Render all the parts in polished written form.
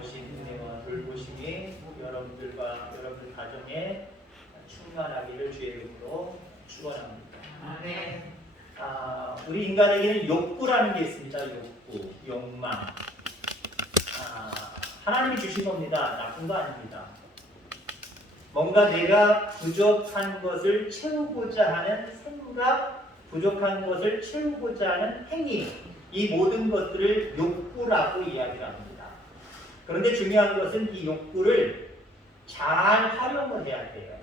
오신 은혜와 돌보심이 여러분들과 여러분들 가정에 충만하기를 주의 이름으로 축원합니다. 아멘. 우리 인간에게는 욕구라는 게 있습니다. 욕구, 욕망. 하나님이 주신 겁니다. 나쁜 거 아닙니다. 뭔가 내가 부족한 것을 채우고자 하는 생각, 부족한 것을 채우고자 하는 행위, 이 모든 것들을 욕구라고 이야기를 합니다. 그런데 중요한 것은 이 욕구를 잘 활용을 해야 돼요.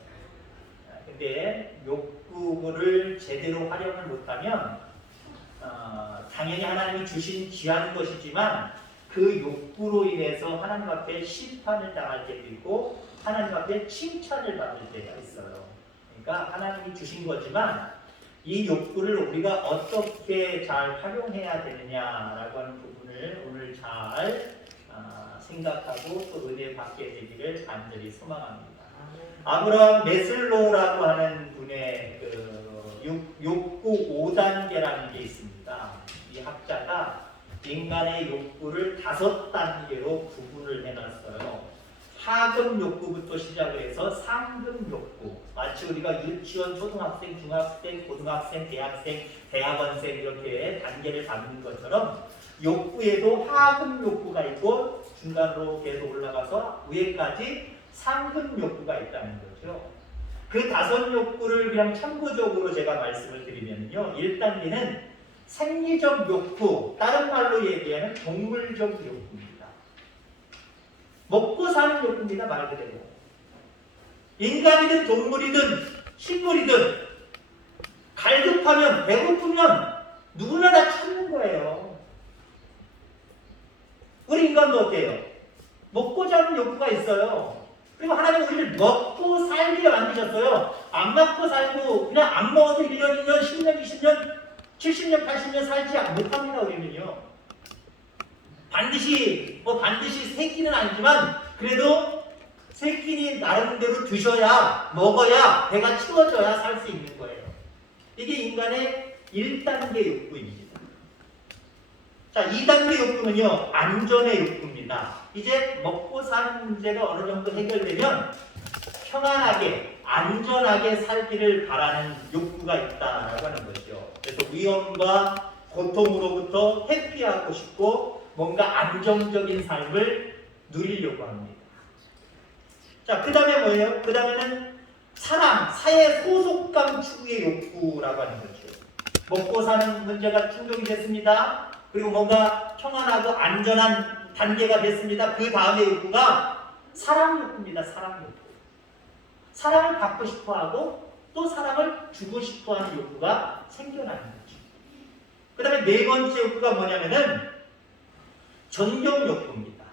근데 욕구를 제대로 활용을 못하면 당연히 하나님이 주신 귀한 것이지만 그 욕구로 인해서 하나님 앞에 심판을 당할 때도 있고 하나님 앞에 칭찬을 받을 때가 있어요. 그러니까 하나님이 주신 거지만 이 욕구를 우리가 어떻게 잘 활용해야 되느냐라고 하는 부분을 오늘 잘 생각하고 또 은혜 받게 되기를 간절히 소망합니다. 아브라함 메슬로우라고 하는 분의 욕구 5단계라는 게 있습니다. 이 학자가 인간의 욕구를 5단계로 구분을 해놨어요. 하급 욕구부터 시작을 해서 상급 욕구. 마치 우리가 유치원, 초등학생, 중학생, 고등학생, 대학생, 대학원생 이렇게 단계를 밟는 것처럼 욕구에도 하급 욕구가 있고 중간으로 계속 올라가서 위에까지 상급 욕구가 있다는 거죠. 그 5 욕구를 그냥 참고적으로 제가 말씀을 드리면요. 1단계는 생리적 욕구, 다른 말로 얘기하면 동물적 욕구입니다. 먹고 사는 욕구입니다. 말 그대로. 인간이든 동물이든 식물이든 갈급하면 배고프면 누구나 다 찾는 거예요. 우리 인간도 어때요? 먹고자 하는 욕구가 있어요. 그리고 하나님 우리를 먹고 살게 만드셨어요. 안 먹고 살고 그냥 안 먹어서 1년, 2년, 10년, 20년, 70년, 80년 살지 못합니다. 우리는요. 반드시 새끼는 아니지만 그래도 새끼는 나름대로 드셔야 먹어야 배가 채워져야 살 수 있는 거예요. 이게 인간의 1단계 욕구입니다. 자, 2단계 욕구는요. 안전의 욕구입니다. 이제 먹고 사는 문제가 어느 정도 해결되면 평안하게 안전하게 살기를 바라는 욕구가 있다라고 하는 것이죠. 그래서 위험과 고통으로부터 회피하고 싶고 뭔가 안정적인 삶을 누리려고 합니다. 자, 그 다음에 뭐예요? 그 다음에는 사랑, 사회 소속감 추구의 욕구라고 하는 거죠. 먹고 사는 문제가 충족이 됐습니다. 그리고 뭔가 평안하고 안전한 단계가 됐습니다. 그 다음에 욕구가 사랑 욕구입니다. 사랑 욕구. 사랑을 받고 싶어 하고 또 사랑을 주고 싶어 하는 욕구가 생겨나는 거죠. 그 다음에 4번째 욕구가 뭐냐면은 존경 욕구입니다.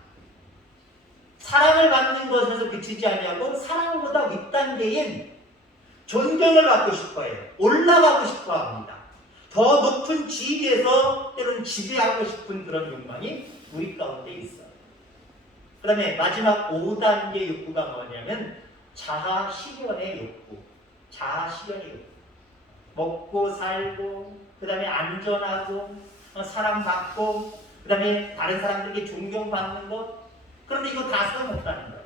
사랑을 받는 것에서 그치지 아니하고 사랑보다 윗단계인 존경을 받고 싶어해요. 올라가고 싶어 합니다. 더 높은 지위에서 때로는 지배하고 싶은 그런 욕망이 우리 가운데 있어요. 그 다음에 마지막 5단계 욕구가 뭐냐면 자아 실현의 욕구. 자아 실현의 욕구. 먹고 살고 그 다음에 안전하고 사랑받고 그 다음에 다른 사람들에게 존경받는 것. 그런데 이거 다 소용없다는 거예요.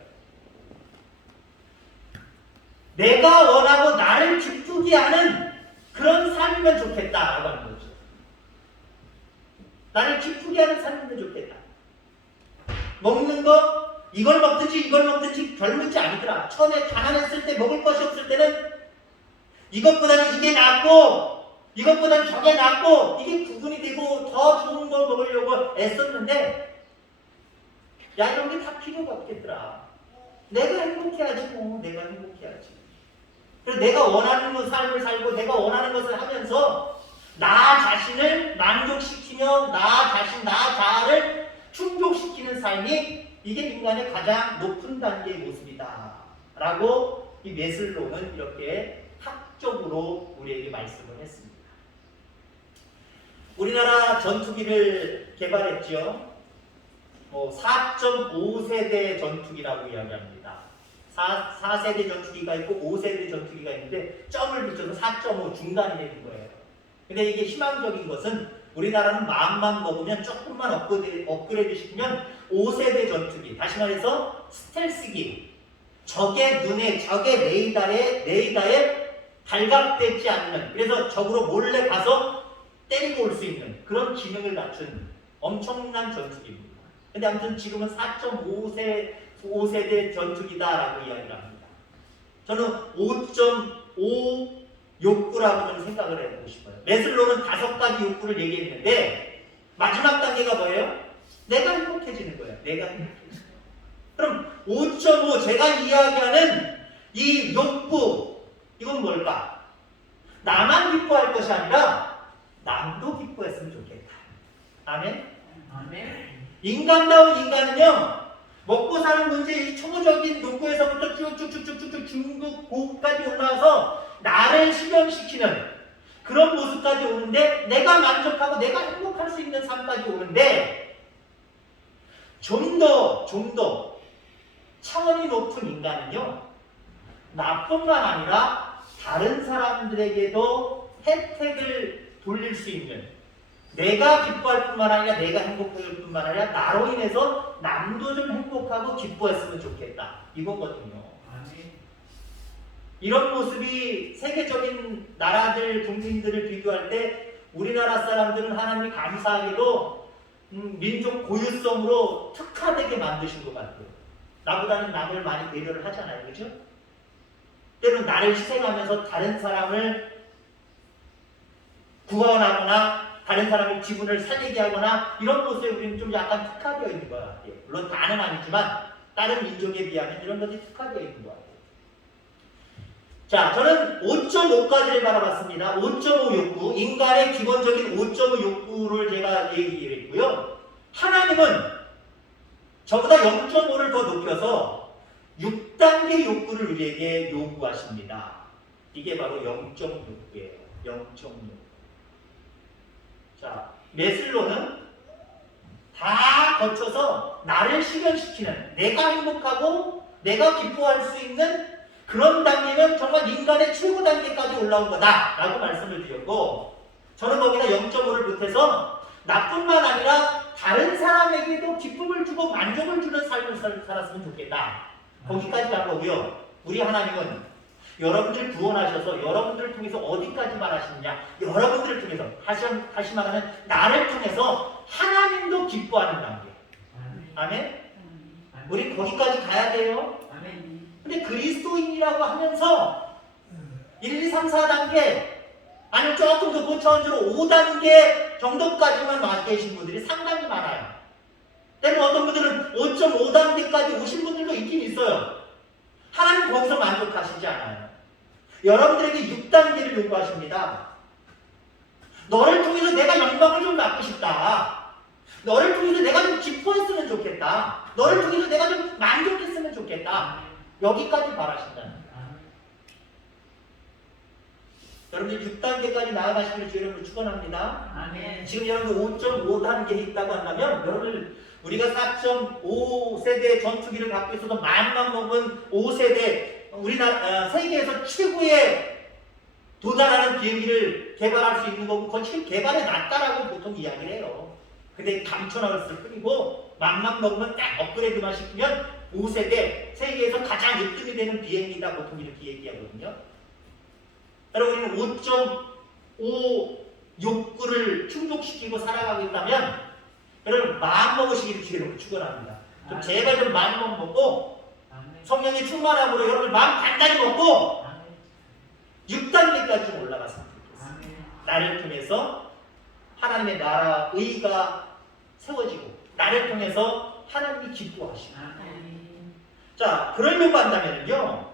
내가 원하고 나를 기쁘게 하는 그런 삶이면 좋겠다라고 하는 거죠. 나를 기쁘게 하는 삶이면 좋겠다. 먹는 거 이걸 먹든지 이걸 먹든지 별 문제 아니더라. 처음에 가난했을 때 먹을 것이 없을 때는 이것보다는 이게 낫고 이것보다는 저게 낫고 이게 구분이 되고 더 좋은 걸 먹으려고 애썼는데 야 이런 게 다 필요가 없겠더라. 내가 행복해야지 뭐. 내가 행복해야지. 그래서 내가 원하는 삶을 살고 내가 원하는 것을 하면서 나 자신을 만족시키며 나 자신, 나 자아를 충족시키는 삶이 이게 인간의 가장 높은 단계의 모습이다 라고 이 메슬로우는 이렇게 학적으로 우리에게 말씀을 했습니다. 우리나라 전투기를 개발했죠. 4.5세대 전투기라고 이야기합니다. 4세대 전투기가 있고 5세대 전투기가 있는데 점을 붙여서 4.5 중단이 되는 거예요. 근데 이게 희망적인 것은 우리나라는 마음만 먹으면 조금만 업그레이드 시키면 5세대 전투기, 다시 말해서 스텔스기, 적의 눈에, 적의 레이더에 발각되지 않는, 그래서 적으로 몰래 가서 때리고 올 수 있는 그런 기능을 갖춘 엄청난 전투기입니다. 근데 아무튼 지금은 4.5세대 전투기다라고 이야기를 합니다. 저는 5.5 욕구라고 좀 생각을 해보고 싶어요. 매슬로는 5가지 욕구를 얘기했는데 마지막 단계가 뭐예요? 내가 행복해지는 거예요. 내가 행복해지는 거예요. 그럼 5.5 제가 이야기하는 이 욕구, 이건 뭘까? 나만 기뻐할 것이 아니라 남도 기뻐했으면 좋겠다. 아멘? 아멘. 인간다운 인간은요, 먹고 사는 문제, 이 초보적인 욕구에서부터 쭉쭉쭉쭉쭉 중국 고까지 올라와서 나를 실현시키는 그런 모습까지 오는데, 내가 만족하고 내가 행복할 수 있는 삶까지 오는데, 좀 더 차원이 높은 인간은요, 나뿐만 아니라 다른 사람들에게도 혜택을 돌릴 수 있는, 내가 기뻐할 뿐만 아니라 내가 행복할 뿐만 아니라 나로 인해서 남도 좀 행복하고 기뻐했으면 좋겠다, 이거거든요. 이런 모습이 세계적인 나라들, 국민들을 비교할 때 우리나라 사람들은 하나님이 감사하게도 민족 고유성으로 특화되게 만드신 것 같아요. 나보다는 남을 많이 배려를 하잖아요. 그죠? 때로는 나를 희생하면서 다른 사람을 구원하거나 다른 사람의 기분을 살리게 하거나 이런 모습에 우리는 좀 약간 특화되어 있는 것 같아요. 물론 다는 아니지만 다른 민족에 비하면 이런 것이 특화되어 있는 것 같아요. 자, 저는 5.5까지를 바라봤습니다. 5.5 욕구, 인간의 기본적인 5.5 욕구를 제가 얘기했고요. 하나님은 저보다 0.5를 더 높여서 6단계 욕구를 우리에게 요구하십니다. 이게 바로 0.6이에요. 0.6. 자, 메슬로는 다 거쳐서 나를 실현시키는, 내가 행복하고 내가 기뻐할 수 있는 그런 단계면 정말 인간의 최고 단계까지 올라온 거다 라고 말씀을 드렸고, 저는 거기다 0.5를 보태서 나뿐만 아니라 다른 사람에게도 기쁨을 주고 만족을 주는 삶을 살았으면 좋겠다, 거기까지 간 거고요. 우리 하나님은 여러분들 구원하셔서 여러분들을 통해서 어디까지 말하시느냐, 여러분들을 통해서, 다시 말하면 나를 통해서 하나님도 기뻐하는 단계. 아멘? 우리 거기까지 가야 돼요. 근데 그리스도인이라고 하면서 1, 2, 3, 4단계 아니면 조금 더 고차원적으로 5단계 정도까지만 와 계신 분들이 상당히 많아요. 때문에 어떤 분들은 5.5단계까지 오신 분들도 있긴 있어요. 하나님 거기서 만족하시지 않아요. 여러분들에게 6단계를 요구하십니다. 너를 통해서 내가 영광을 좀 받고 싶다. 너를 통해서 내가 좀 기뻐했으면 좋겠다. 너를 통해서 내가 좀 만족했으면 좋겠다. 여기까지 바라신다는 거예요. 여러분들 6단계까지 나아가시기를 주님으로 축원합니다. 아멘. 지금 여러분들 5.5단계에 있다고 한다면 여러분들 우리가 4.5세대 전투기를 갖고 있어도 마음만 먹은 5세대 우리나라 세계에서 최고의 도달하는 비행기를 개발할 수 있는 거고, 그건 지금 개발해 놨다라고 보통 이야기를 해요. 근데 감춰놨을 뿐이고 맘만 먹으면 딱 업그레이드만 시키면 5세대 세계에서 가장 으뜸이 되는 비행기다, 보통 이렇게 얘기하거든요. 여러분, 우리는 5.5 욕구를 충족시키고 살아가고 있다면 여러분 마음 먹으시기를 주님으로 축원합니다. 좀 제발 좀 마음만 먹고 성령의 충만함으로 여러분 마음 단단히 먹고 6단계까지 좀 올라갔으면 좋겠습니다. 나를 통해서 하나님의 나라 의가 세워지고 나를 통해서 하나님이 기뻐하시고, 자, 그러려고 한다면요,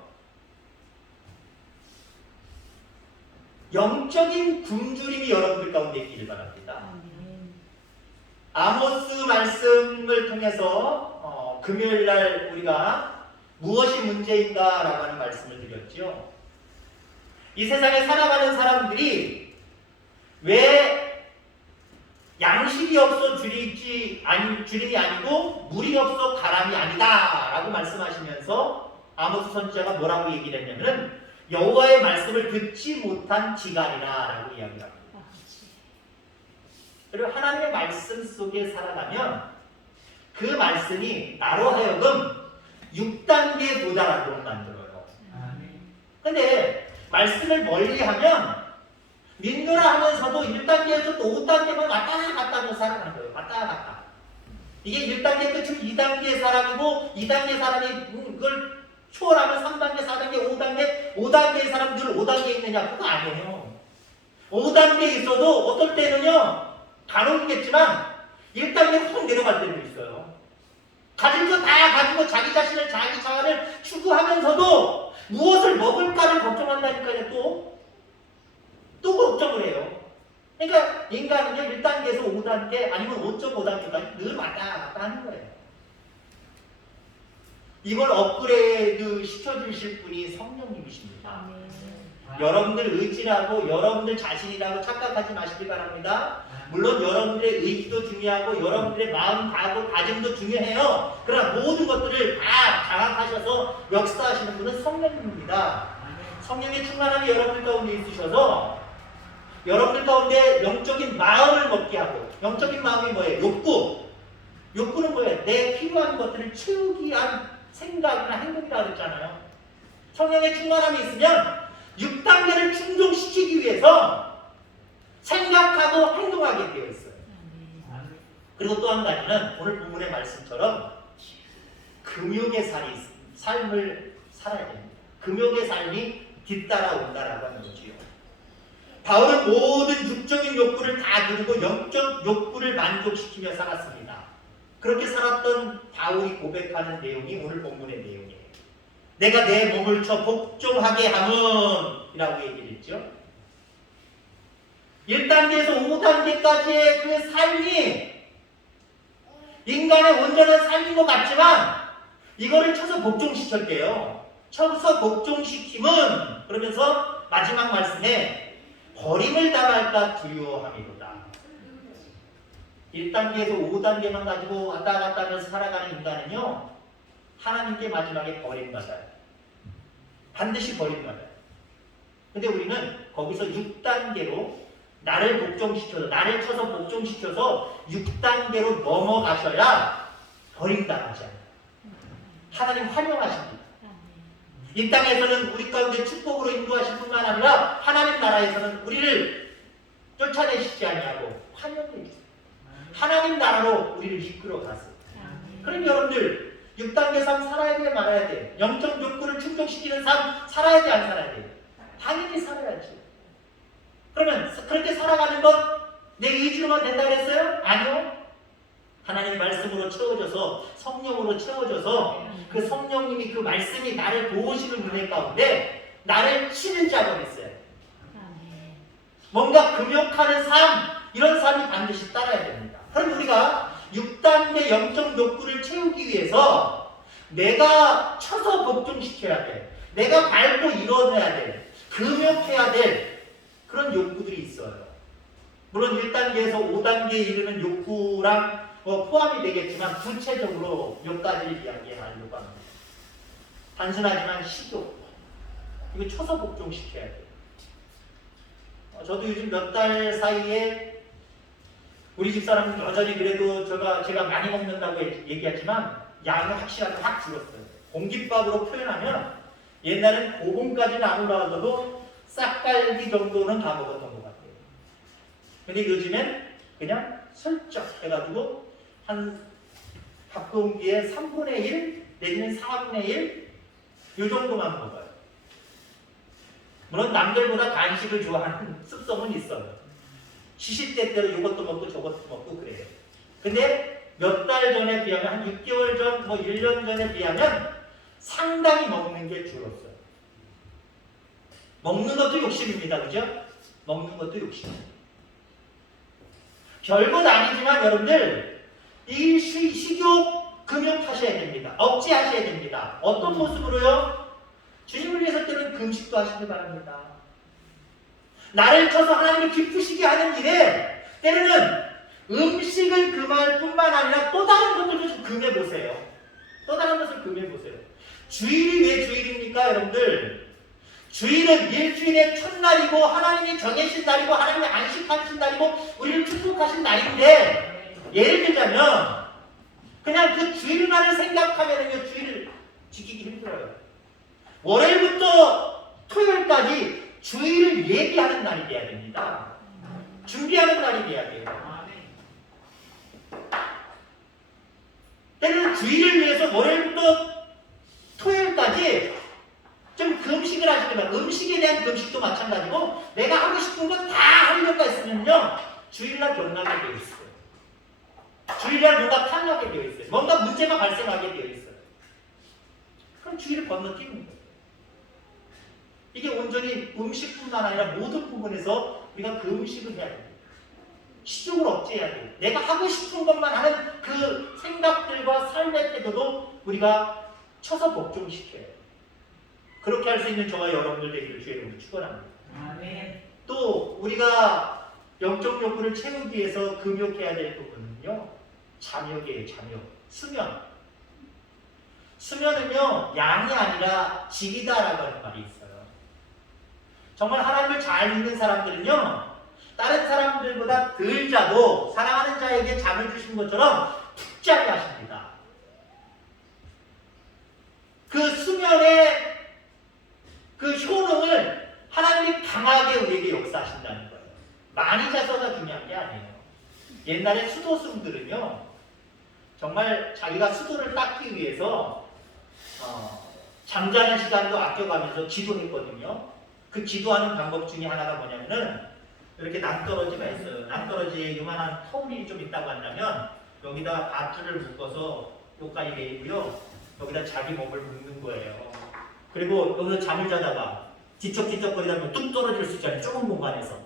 영적인 굶주림이 여러분들 가운데 있기를 바랍니다. 아모스 말씀을 통해서 금요일날 우리가 무엇이 문제인가 라고 하는 말씀을 드렸죠. 이 세상에 살아가는 사람들이 왜 양식이 없어 주림이 아니고 물이 없어 가람이 아니다 라고 말씀하시면서 아모스 선지자가 뭐라고 얘기를 했냐면 여호와의 말씀을 듣지 못한 지간이라 라고 이야기를 합니다. 그리고 하나님의 말씀 속에 살아가면 그 말씀이 나로 하여금 6단계에 도달하도록 만들어요. 근데 말씀을 멀리하면 믿노라 하면서도 1단계에서 또 5단계만 왔다 갔다 하면서 살아가는 거예요. 왔다 갔다. 이게 1단계 끝이면 2단계의 사람이고 2단계 사람이 그걸 초월하면 3단계, 4단계, 5단계, 5단계의 사람들 5단계에 있느냐? 그거 아니에요. 5단계에 있어도 어떨 때는요, 간혹이겠지만 1단계로 확 내려갈 때도 있어요. 가진 거 다 가지고 자기 자신을, 자기 자아를 추구하면서도 무엇을 먹을까를 걱정한다니까요, 또 걱정을 해요. 그러니까 인간은요, 1단계에서 5단계 아니면 5.5단계까지 늘 왔다 갔다 하는 거예요. 이걸 업그레이드 시켜주실 분이 성령님이십니다. 여러분들 의지라고 여러분들 자신이라고 착각하지 마시기 바랍니다. 물론 여러분들의 의지도 중요하고 여러분들의 마음, 각오, 다짐도 중요해요. 그러나 모든 것들을 다 장악하셔서 역사하시는 분은 성령님입니다. 성령의 충만함이 여러분들 가운데 있으셔서 여러분들 가운데 영적인 마음을 먹게 하고, 영적인 마음이 뭐예요? 욕구는 뭐예요? 내 필요한 것들을 채우기 위한 생각이나 행동이라고 그랬잖아요. 성령의 충만함이 있으면 6단계를 충족시키기 위해서 생각하고 행동하게 되어 있어요. 그리고 또 한 가지는 오늘 본문의 말씀처럼 금욕의 삶을 살아야 됩니다. 금욕의 삶이 뒤따라온다라고 하는 거지요. 바울은 모든 육적인 욕구를 다 누르고 영적 욕구를 만족시키며 살았습니다. 그렇게 살았던 바울이 고백하는 내용이 오늘 본문의 내용이에요. 내가 내 몸을 쳐 복종하게 함은 이라고 얘기를 했죠. 1단계에서 5단계까지의 그 삶이 인간의 온전한 삶인 것 같지만 이거를 쳐서 복종시켰대요. 쳐서 복종시킴은 그러면서 마지막 말씀에 버림을 당할까 두려워함이로다. 1단계에서 5단계만 가지고 왔다 갔다 하면서 살아가는 인간은요, 하나님께 마지막에 버림받아요. 반드시 버림받아요. 근데 우리는 거기서 6단계로 나를 복종시켜서, 나를 쳐서 복종시켜서 6단계로 넘어가셔야 버림당하지 않아요. 하나님 환영하십니다. 이 땅에서는 우리 가운데 축복으로 인도하실 뿐만 아니라 하나님 나라에서는 우리를 쫓아내시지 아니하고 환영해 주세요. 하나님 나라로 우리를 이끌어 가세요. 그럼 여러분들 6단계 삶 살아야 돼 말아야 돼? 영적 욕구를 충족시키는 삶 살아야 돼 안 살아야 돼? 당연히 살아야지. 그러면 그렇게 살아가는 것 내 의지로만 된다 그랬어요? 아니요. 하나님 말씀으로 채워져서 성령으로 채워져서 그 성령님이 그 말씀이 나를 도우시는 은혜 가운데 나를 치는 작업이 있어요. 뭔가 금욕하는 삶, 이런 삶이 반드시 따라야 됩니다. 그럼 우리가 6단계 영적 욕구를 채우기 위해서 내가 쳐서 복종시켜야 돼. 내가 밟고 이뤄내야 돼. 금욕해야 될 그런 욕구들이 있어요. 물론 1단계에서 5단계에 이르는 욕구랑 포함이 되겠지만 구체적으로 몇 가지를 이야기하려고 합니다. 단순하지만 식욕. 이거 쳐서 복종시켜야 돼요. 저도 요즘 몇 달 사이에 우리 집사람은 여전히 그래도 제가 많이 먹는다고 얘기하지만 양이 확실하게 확 줄었어요. 공깃밥으로 표현하면 옛날엔 고봉까지는 안 올라가도 싹갈비 정도는 다 먹었던 것 같아요. 근데 요즘엔 그냥 슬쩍 해가지고 한 밥공기에 3분의 1 내지는 4분의 1 이 정도만 먹어요. 물론 남들보다 간식을 좋아하는 습성은 있어요. 시시때때로 이것도 먹고 저것도 먹고 그래요. 근데 몇 달 전에 비하면 한 6개월 전, 1년 전에 비하면 상당히 먹는 게 줄었어요. 먹는 것도 욕심입니다. 그죠? 먹는 것도 욕심입니다. 별것 아니지만 여러분들 이 식욕 금욕하셔야 됩니다. 억제하셔야 됩니다. 어떤 모습으로요? 주님을 위해서 때는 금식도 하시기 바랍니다. 나를 쳐서 하나님을 기쁘시게 하는 일에 때로는 음식을 금할 뿐만 아니라 또 다른 것들도 좀 금해보세요. 또 다른 것을 금해보세요. 주일이 왜 주일입니까 여러분들? 주일은 일주일의 첫날이고 하나님이 정해진 날이고 하나님이 안식하신 날이고 우리를 축복하신 날인데 예를 들자면 그냥 그 주일만을 생각하면은요, 주일을 지키기 힘들어요. 월요일부터 토요일까지 주일을 예비하는 날이 돼야 됩니다. 준비하는 날이 돼야 돼요. 때로는 주일을 위해서 월요일부터 토요일까지 좀 금식을 하시려면, 음식에 대한 금식도 마찬가지고, 내가 하고 싶은 거 다 하려고 했으면요, 주일날 병나게 되어 있어요. 주일날 뭔가 탈나게 되어 있어요. 뭔가 문제가 발생하게 되어 있어요. 그럼 주일을 건너뛰는 거예요. 이게 온전히 음식뿐만 아니라 모든 부분에서 우리가 그 음식을 해야 됩니다. 시중을 억제해야 돼요. 내가 하고 싶은 것만 하는 그 생각들과 삶의 태도도 우리가 쳐서 복종시켜요. 그렇게 할 수 있는 저와 여러분들 되기를 주의 이름으로 축원합니다. 또 우리가 영적 욕구를 채우기 위해서 금욕해야 될 부분은요, 잠욕이에요. 잠욕. 수면. 수면은요, 양이 아니라 질이다라고 하는 말이 있어요. 정말 하나님을 잘 믿는 사람들은요, 다른 사람들보다 덜 자도 사랑하는 자에게 잠을 주신 것처럼 푹 자게 하십니다. 그 수면의 그 효능을 하나님이 강하게 우리에게 역사하신다는 거예요. 많이 자서가 중요한 게 아니에요. 옛날에 수도승들은요, 정말 자기가 수도를 닦기 위해서 잠자는 시간도 아껴가면서 기도했거든요. 그 기도하는 방법 중에 하나가 뭐냐면은, 이렇게 낭떠러지가 있어요. 낭떠러지에 요만한 터울이 좀 있다고 한다면 여기다 밧줄을 묶어서 여기까지 내리고요, 여기다 자기 몸을 묶는 거예요. 그리고 여기서 잠을 자다가 뒤척뒤척거리다 보면 뚝 떨어질 수 있잖아요. 좁은 공간에서.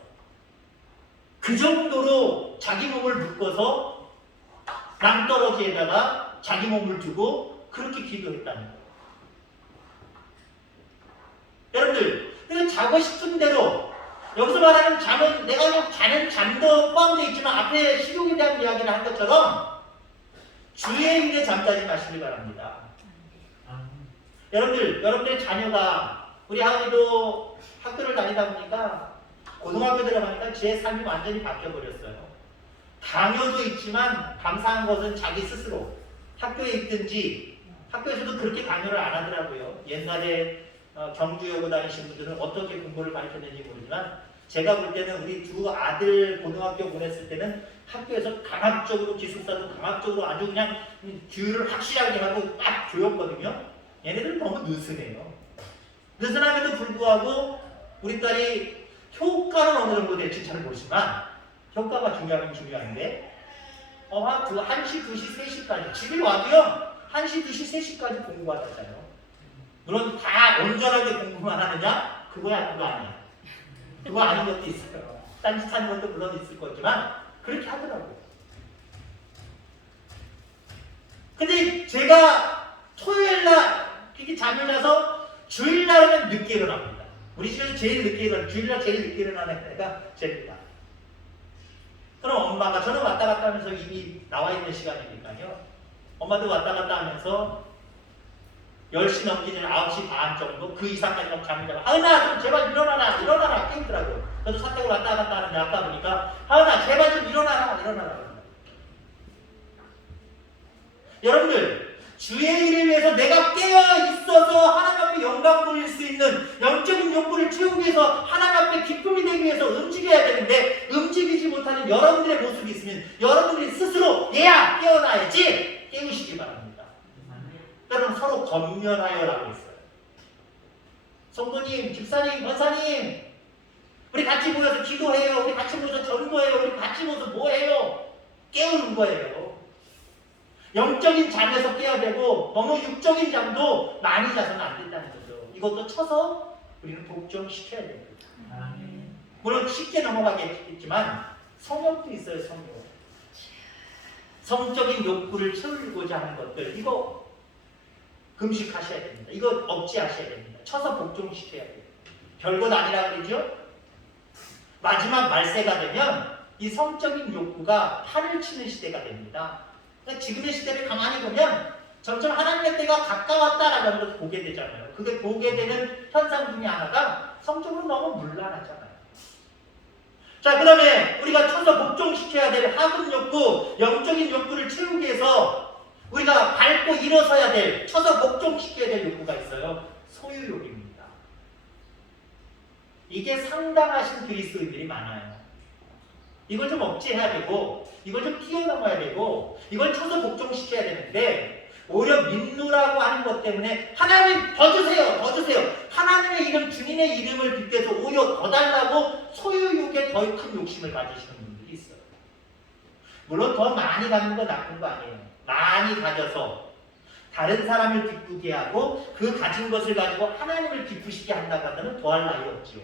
그 정도로 자기 몸을 묶어서 낭떠러지에다가 자기 몸을 두고 그렇게 기도했다는 거예요. 여러분들, 그래서 자고 싶은 대로, 여기서 말하는 잠은 내가 그냥 자는 잠도 포함되어 있지만 앞에 식욕에 대한 이야기를 한 것처럼 주의 일에 잠자지 마시길 바랍니다. 여러분들의 자녀가, 우리 아이도 학교를 다니다 보니까, 고등학교 들어가니까 제 삶이 완전히 바뀌어버렸어요. 강요도 있지만 감사한 것은 자기 스스로 학교에 있든지, 학교에서도 그렇게 강요를 안 하더라고요. 옛날에 경주여고 다니신 분들은 어떻게 공부를 가르쳤는지 모르지만, 제가 볼 때는 우리 두 아들 고등학교 보냈을 때는 학교에서 강압적으로, 기숙사도 강압적으로 아주 그냥 규율을 확실하게 하고 딱 조였거든요. 얘네들은 너무 느슨해요. 느슨함에도 불구하고 우리 딸이 효과는 어느 정도 될지 잘 모르지만, 효과가 중요하면 중요한데, 한 1시, 2시, 3시까지 집에 와도요, 1시, 2시, 3시까지 공부하다 자요. 물론 다 온전하게 공부만 하느냐? 그거 아니야. 그거 아닌 것도 있어요. 딴짓하는 것도 물론 있을 거지만 그렇게 하더라고요. 근데 제가 토요일날 이렇게 잠을 자서 주일날은 늦게 일어납니다. 우리 집에서 제일 늦게 일어나는, 주일날 제일 늦게 일어나는 애가 쟤입니다. 그럼 엄마가, 저는 왔다 갔다 하면서 이미 나와 있는 시간이니까요, 엄마도 왔다 갔다 하면서 10시 넘기 전에 9시 반 정도, 그 이상까지 막 잠을 자고, 하은아 좀 제발 일어나라 깨우더라고요. 저도 사택을 왔다 갔다 하는데 아까 보니까, 하은아 제발 좀 일어나라. 여러분들, 주의 일을 위해서 내가 깨어 있어서 하나님 앞에 영광 돌릴 수 있는 영적인 욕구를 채우기 위해서, 하나님 앞에 기쁨이 되기 위해서 움직여야 되는데, 움직이지 못하는 여러분들의 모습이 있으면 여러분들이 스스로 얘야 깨어나야지 깨우시기 바랍니다. 때로는 서로 권면하여라고 했어요. 성도님, 집사님, 권사님, 우리 같이 모여서 기도해요. 우리 같이 모여서 전도해요. 우리 같이 모여서 뭐해요? 깨우는 거예요. 영적인 잠에서 깨야 되고, 너무 육적인 잠도 많이 자서는 안 된다는 거죠. 이것도 쳐서 우리는 복종시켜야 됩니다. 물론 쉽게 넘어가겠지만 성욕도 있어요. 성욕. 성적인 욕구를 채우고자 하는 것들, 이거 금식하셔야 됩니다. 이거 억제하셔야 됩니다. 쳐서 복종시켜야 돼요. 별것 아니라 그러죠? 마지막 말세가 되면 이 성적인 욕구가 판을 치는 시대가 됩니다. 그러니까 지금의 시대를 가만히 보면 점점 하나님의 때가 가까웠다라는 것을 보게 되잖아요. 그게 보게 되는 현상 중에 하나가 성적으로 너무 문란하잖아요. 자, 그다음에 우리가 쳐서 복종시켜야 될 하급 욕구, 영적인 욕구를 채우기 위해서 우리가 밟고 일어서야 될, 쳐서 복종시켜야 될 욕구가 있어요. 소유욕입니다. 이게 상당하신 그리스도인들이 많아요. 이걸 좀 억제해야 되고, 이걸 좀 뛰어넘어야 되고, 이걸 쳐서 복종시켜야 되는데, 오히려 민누라고 하는 것 때문에 하나님 더 주세요, 더 주세요. 하나님의 이름, 주님의 이름을 빗대서 오히려 더 달라고 소유욕에 더 큰 욕심을 가지시는 분들이 있어요. 물론 더 많이 갖는 거 나쁜 거 아니에요. 많이 가져서 다른 사람을 기쁘게 하고 그 가진 것을 가지고 하나님을 기쁘시게 한다고 하면 더할 나위 없지요.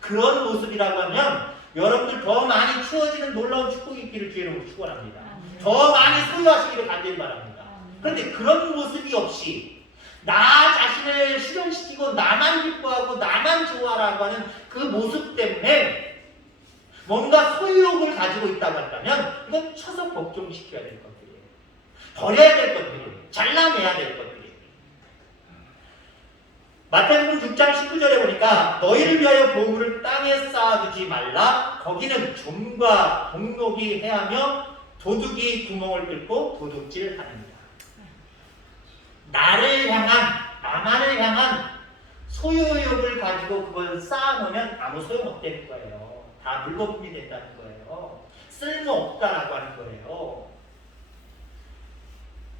그런 모습이라고 하면 여러분들 더 많이 추워지는 놀라운 축복이 있기를 주의로 축원합니다. 더 많이 소유하시기를 간절히 바랍니다. 그런데 그런 모습이 없이 나 자신을 실현시키고 나만 기뻐하고 나만 좋아라고 하는 그 모습 때문에 뭔가 소유욕을 가지고 있다고 한다면 이건 쳐서 복종시켜야 될 것들이에요. 버려야 될 것들이에요. 잘라내야 될 것들이에요. 마태복음 6장 19절에 보니까 너희를 위하여 보물을 땅에 쌓아두지 말라. 거기는 좀과 동록이 해하며 도둑이 구멍을 뚫고 도둑질하느니라. 나를 향한, 나만을 향한 소유욕을 가지고 그걸 쌓아놓으면 아무 소용없다는 거예요. 다 물거품이 된다는 거예요. 쓸모없다라고 하는 거예요.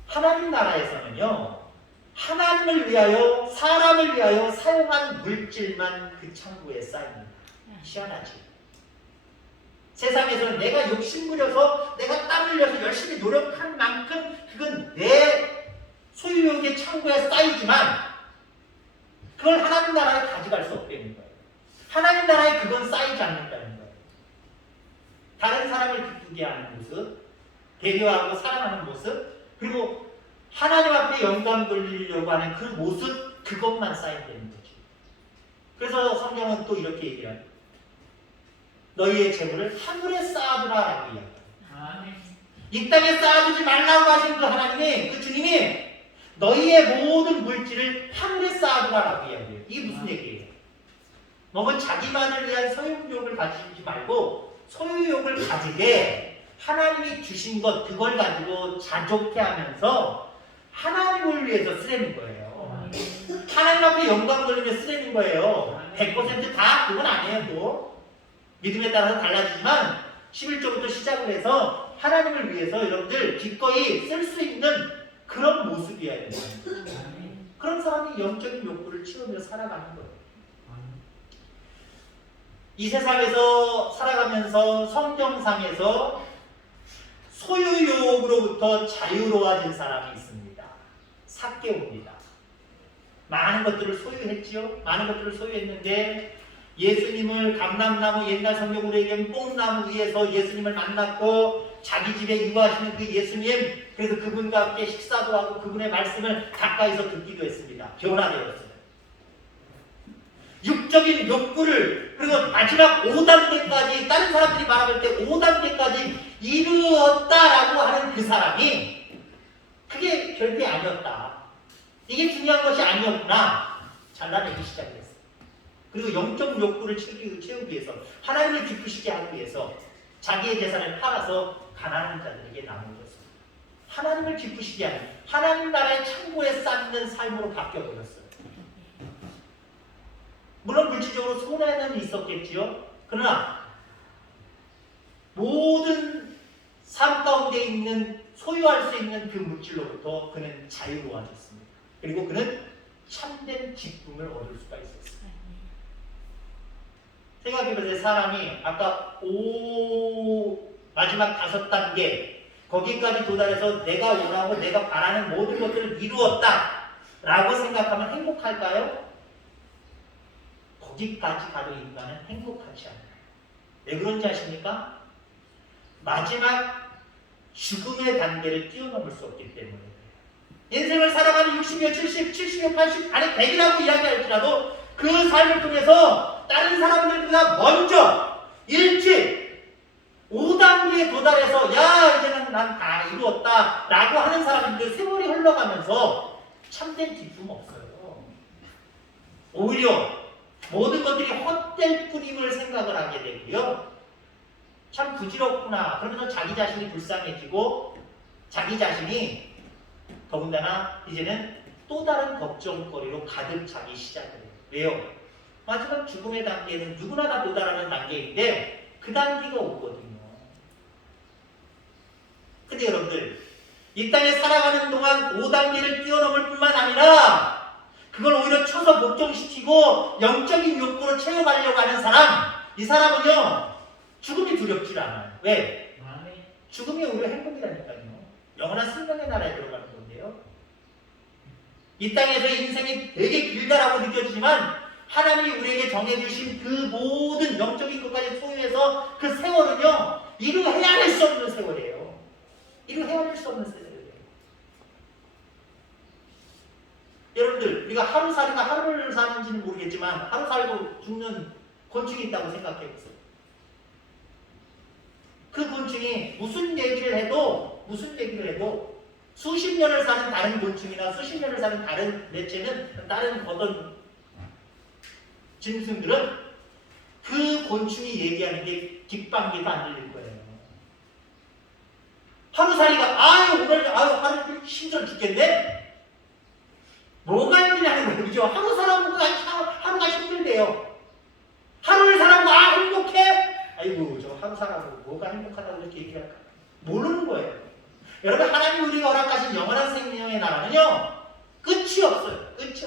하나님 나라에서는요, 하나님을 위하여, 사람을 위하여 사용한 물질만 그 창고에 쌓입니다. 희한하지. 세상에서는 내가 욕심부려서, 내가 땀 흘려서 열심히 노력한 만큼 그건 내 소유욕의 창고에 쌓이지만 그걸 하나님 나라에 가져갈 수 없다는 거예요. 하나님 나라에 그건 쌓이지 않는다는 거예요. 다른 사람을 기쁘게 하는 모습, 배려하고 사랑하는 모습, 그리고 하나님 앞에 영광 돌리려고 하는 그 모습, 그것만 쌓인다는 거죠. 그래서 성경은 또 이렇게 얘기해요. 너희의 재물을 하늘에 쌓아두라라고 이야기해요. 이 땅에 쌓아두지 말라고 하신 그 하나님이, 그 주님이 너희의 모든 물질을 하늘에 쌓아두라라고 이야기해요. 이게 무슨 얘기예요? 너무 자기만을 위한 소유욕을 가지지 말고 소유욕을 가지게 하나님이 주신 것, 그걸 가지고 자족해 하면서 하나님을 위해서 쓰려는 거예요. 하나님 앞에 영광 돌리며 쓰려는 거예요. 100% 다 그건 아니에요. 또 믿음에 따라서 달라지지만 11조부터 시작을 해서 하나님을 위해서 여러분들 기꺼이 쓸 수 있는 그런 모습이어야 돼요. 그런 사람이 영적인 욕구를 채우며 살아가는 거예요. 이 세상에서 살아가면서 성경상에서 소유욕으로부터 자유로워진 사람이 있습니다. 삭개오입니다. 많은 것들을 소유했지요. 많은 것들을 소유했는데 예수님을 감람나무, 옛날 성경으로 얘기하면 뽕나무 위에서 예수님을 만났고 자기 집에 유하시는 그 예수님, 그래서 그분과 함께 식사도 하고 그분의 말씀을 가까이서 듣기도 했습니다. 변화되었어요. 육적인 욕구를, 그리고 마지막 5단계까지, 다른 사람들이 말할 때 5단계까지 이루었다라고 하는 그 사람이 그게 별게 아니었다. 이게 중요한 것이 아니었구나. 잘라내기 시작했어요. 그리고 영적 욕구를 채우기 위해서, 하나님을 기쁘시게 하기 위해서 자기의 재산을 팔아서 가난한 자들에게 나눠줬어요. 하나님을 기쁘시게 하는, 하나님 나라의 창고에 쌓는 삶으로 바뀌어버렸어요. 물론 물질적으로 손해는 있었겠지요. 그러나 모든 삶 가운데 있는, 소유할 수 있는 그 물질로부터 그는 자유로워졌습니다. 그리고 그는 참된 기쁨을 얻을 수가 있었어요. 생각해보세요. 사람이 아까 마지막 5단계 거기까지 도달해서 내가 원하고 내가 바라는 모든 것들을 이루었다 라고 생각하면 행복할까요? 거기까지 가도 인간은 행복하지 않아요. 왜 그런지 아십니까? 마지막 죽음의 단계를 뛰어넘을 수 없기 때문에. 인생을 살아가는 60여, 70, 70여, 80, 아니 100이라고 이야기할지라도 그 삶을 통해서 다른 사람들보다 먼저 일찍 5단계에 도달해서 야 이제는 난 다 이루었다 라고 하는 사람들, 세월이 흘러가면서 참된 기쁨 없어요. 오히려 모든 것들이 헛될 뿐임을 생각을 하게 되고요. 참 부질없구나. 그러면서 자기 자신이 불쌍해지고 자기 자신이 더군다나 이제는 또 다른 걱정거리로 가득 차기 시작해요. 왜요? 마지막 죽음의 단계는 누구나 다 도달하는 단계인데 그 단계가 오거든요. 근데 여러분들 이 땅에 살아가는 동안 5단계를 뛰어넘을 뿐만 아니라 그걸 오히려 쳐서 복종시키고 영적인 욕구로 채워가려고 하는 사람, 이 사람은요 죽음이 두렵지 않아요. 왜? 죽음이 오히려 행복이라니까요. 영원한 생명의 나라에 들어가는 건데요. 이 땅에서 인생이 되게 길다라고 느껴지지만 하나님이 우리에게 정해주신 그 모든 영적인 것까지 소유해서 그 세월은요 이루 헤아릴 수 없는 세월이에요. 이루 헤아릴 수 없는 세월이에요. 여러분들 우리가 하루살이가 하루를 사는지는 모르겠지만 하루 살고 죽는 곤충이 있다고 생각해보세요. 그 곤충이 무슨 얘기를 해도 수십 년을 사는 다른 곤충이나 수십 년을 사는 다른 매체는 다른 어떤 짐승들은 그 곤충이 얘기하는 게 뒷방귀가 안 들릴 거예요. 하루살이가 오늘 하루 힘들어 죽겠네? 뭐가 힘드냐는 거예요. 그죠? 하루 살아보고 하루가 힘들대요. 하루를 살아보고 행복해? 아이고 저 하루 살아보고 뭐가 행복하다고 이렇게 얘기할까? 모르는 거예요. 여러분 하나님 우리가 허락하신 영원한 생명의 나라는요 끝이 없어요. 끝이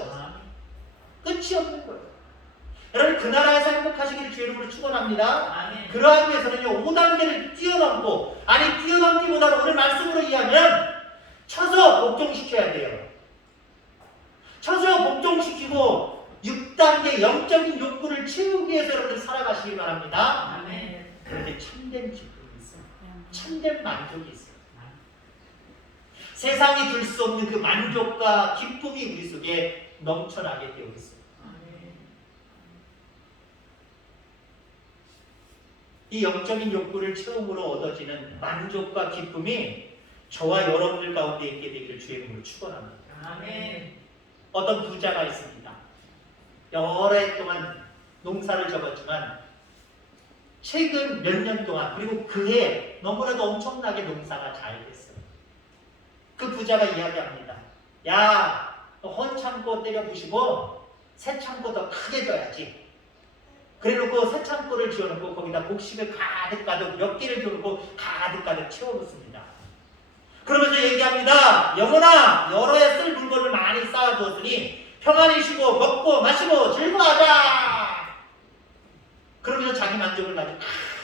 없는 거예요. 여러분 그 나라에서 행복하시기를 주의 이름으로 축원합니다. 그러하기 위해서는요 5단계를 뛰어넘고 뛰어넘기보다는 오늘 말씀으로 이해하면 쳐서 복종시켜야 돼요. 쳐서 복종시키고 6단계 영적인 욕구를 채우기 위해서 여러분들 살아가시기 바랍니다. 그런데 참된 기쁨이 있어요. 참된 만족이 있어요. 세상이 줄 수 없는 그 만족과 기쁨이 우리 속에 넘쳐나게 되어 있어요. 이 영적인 욕구를 채움으로 얻어지는 만족과 기쁨이 저와 여러분들 가운데 있게 되기를 주의 이름으로 축원합니다. 어떤 부자가 있습니다. 여러 해 동안 농사를 접었지만 최근 몇 년 동안 그리고 그해 너무나도 엄청나게 농사가 잘 됐어요. 그 부자가 이야기합니다. 야, 너 헌창고 때려 부시고 새 창고 더 크게 져야지. 그래놓고 새 창고를 지어놓고 거기다 곡식을 가득 몇 개를 들고 가득 채워놓습니다. 그러면서 얘기합니다. 영혼아, 여러 해 쓸 물건을 많이 쌓아두었으니 평안히 쉬고 먹고 마시고 즐거워하자. 그러면서 자기 만족을 가지고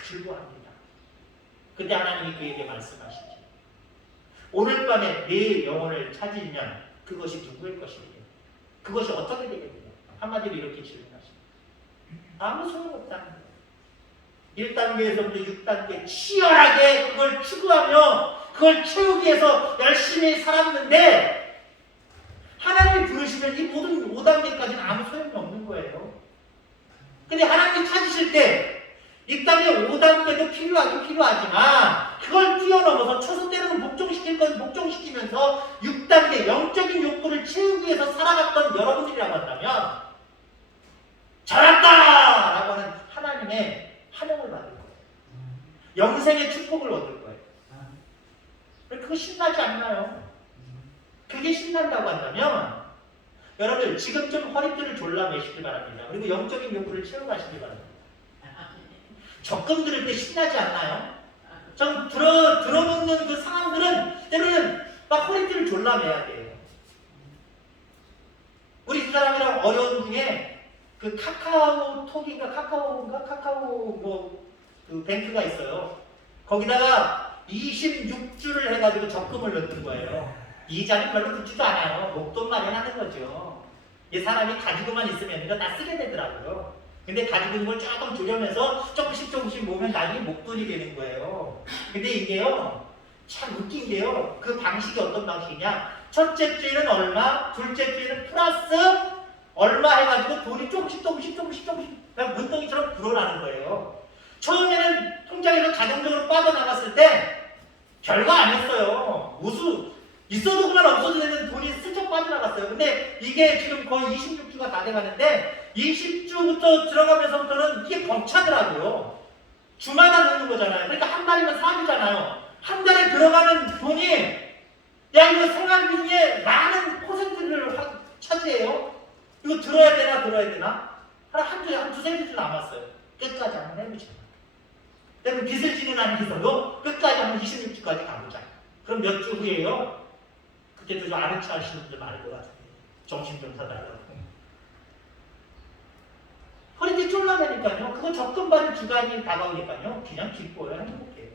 즐거워합니다. 그때 하나님이 그에게 말씀하시죠. 오늘 밤에 내 영혼을 찾으면 그것이 누구의 것이냐? 그것이 어떻게 되겠느냐? 한마디로 이렇게 질문하십니다. 아무 소용없다는 거예요. 1단계에서부터 6단계 치열하게 그걸 추구하며 그걸 채우기 위해서 열심히 살았는데 하나님이 부르시면 이 모든 5단계까지는 아무 소용이 없는 거예요. 근데 하나님이 찾으실 때 이 땅에 5단계도 필요하지만 그걸 뛰어넘어서 쳐서 때로는 복종시킬 건 복종시키면서 6단계 영적인 욕구를 채우기 위해서 살아갔던 여러분들이라고 한다면 잘했다! 라고 하는 하나님의 환영을 받을 거예요. 영생의 축복을 얻을 거예요. 그거 신나지 않나요? 그게 신난다고 한다면 여러분들 지금 좀 허리띠를 졸라매시기 바랍니다. 그리고 영적인 욕구를 채워가시기 바랍니다. 적금 들을 때 신나지 않나요? 좀 들어놓는 그 상황들은 때로는 막 허리띠를 졸라매야 돼요. 우리 두 사람이랑 어려운 중에 그 카카오톡인가 카카오 그 뱅크가 있어요. 거기다가 26주를 해가지고 적금을 넣는 거예요. 이자는 별로 듣지도 않아요. 목돈 마련하는 거죠. 이 사람이 가지고만 있으면 이거 다 쓰게 되더라고요. 근데 가지고 있는 걸 조금 줄여면서 조금씩 모으면 나중에 목돈이 되는 거예요. 근데 이게요, 참 웃긴 게요, 그 방식이 어떤 방식이냐? 첫째 주에는 얼마, 둘째 주에는 플러스 얼마 해가지고 돈이 조금씩 그냥 문덩이처럼 불어나는 거예요. 처음에는 통장에서 자동적으로 빠져나갔을 때 별거 아니었어요. 있어도 그만 없어도 되는 돈이 슬쩍 빠져나갔어요. 근데 이게 지금 거의 26주가 다 돼가는데 20주부터 들어가면서부터는 이게 벅차더라고요. 주마다 넣는 거잖아요. 그러니까 한 달이면 4주잖아요. 한 달에 들어가는 돈이 야, 이거 생활비 중에 많은 퍼센트를 차지해요. 이거 들어야 되나 들어야 되나? 한 두세 주 남았어요. 끝까지 한번 해보자. 그럼 빚을 지는 한이 있어도 끝까지 한번 26주까지 가보자. 그럼 몇 주 후에요? 그때도 좀 아는 체 하시는 분들 많을 것 같아요. 정신 좀 사달라고. 허리띠 쫄라매니까요. 그거 적금받을 기간이 다가오니까요. 그냥 기뻐요. 행복해요.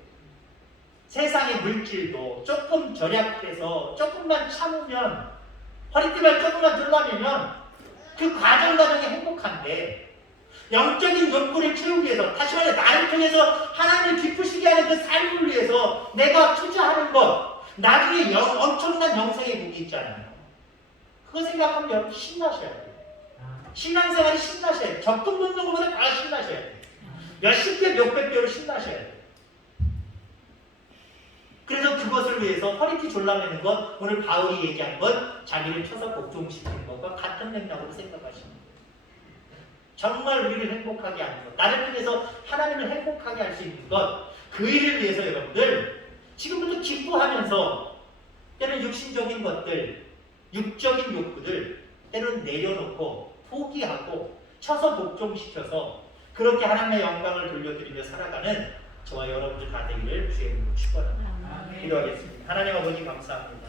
세상의 물질도 조금 절약해서 조금만 참으면 허리띠만 조금만 쫄라매면 그 과정이 행복한데 영적인 욕구를 채우기 위해서 다시 말해 나를 통해서 하나님을 기쁘시게 하는 그 삶을 위해서 내가 투자하는 것 나중에 엄청난 영생의 복이 있잖아요. 그거 생각하면 여러분 신나셔야 돼요. 신앙생활이 신나셔야 돼요. 적금 붓는 것보다 더 신나셔야 돼요. 몇십 배, 몇백 배로 신나셔야 돼요. 그래서 그것을 위해서 허리띠 졸라매는 것, 오늘 바울이 얘기한 것, 자기를 쳐서 복종시키는 것과 같은 맥락으로 생각하시는 거예요. 정말 우리를 행복하게 하는 것, 나를 통해서 하나님을 행복하게 할 수 있는 것, 그 일을 위해서 여러분들 지금부터 기뻐하면서 때로는 육신적인 것들, 육적인 욕구들 때로는 내려놓고 포기하고 쳐서 복종시켜서 그렇게 하나님의 영광을 돌려드리며 살아가는 저와 여러분들 다 되기를 주의 이름으로 축원합니다. 기도하겠습니다. 하나님 아버지 감사합니다.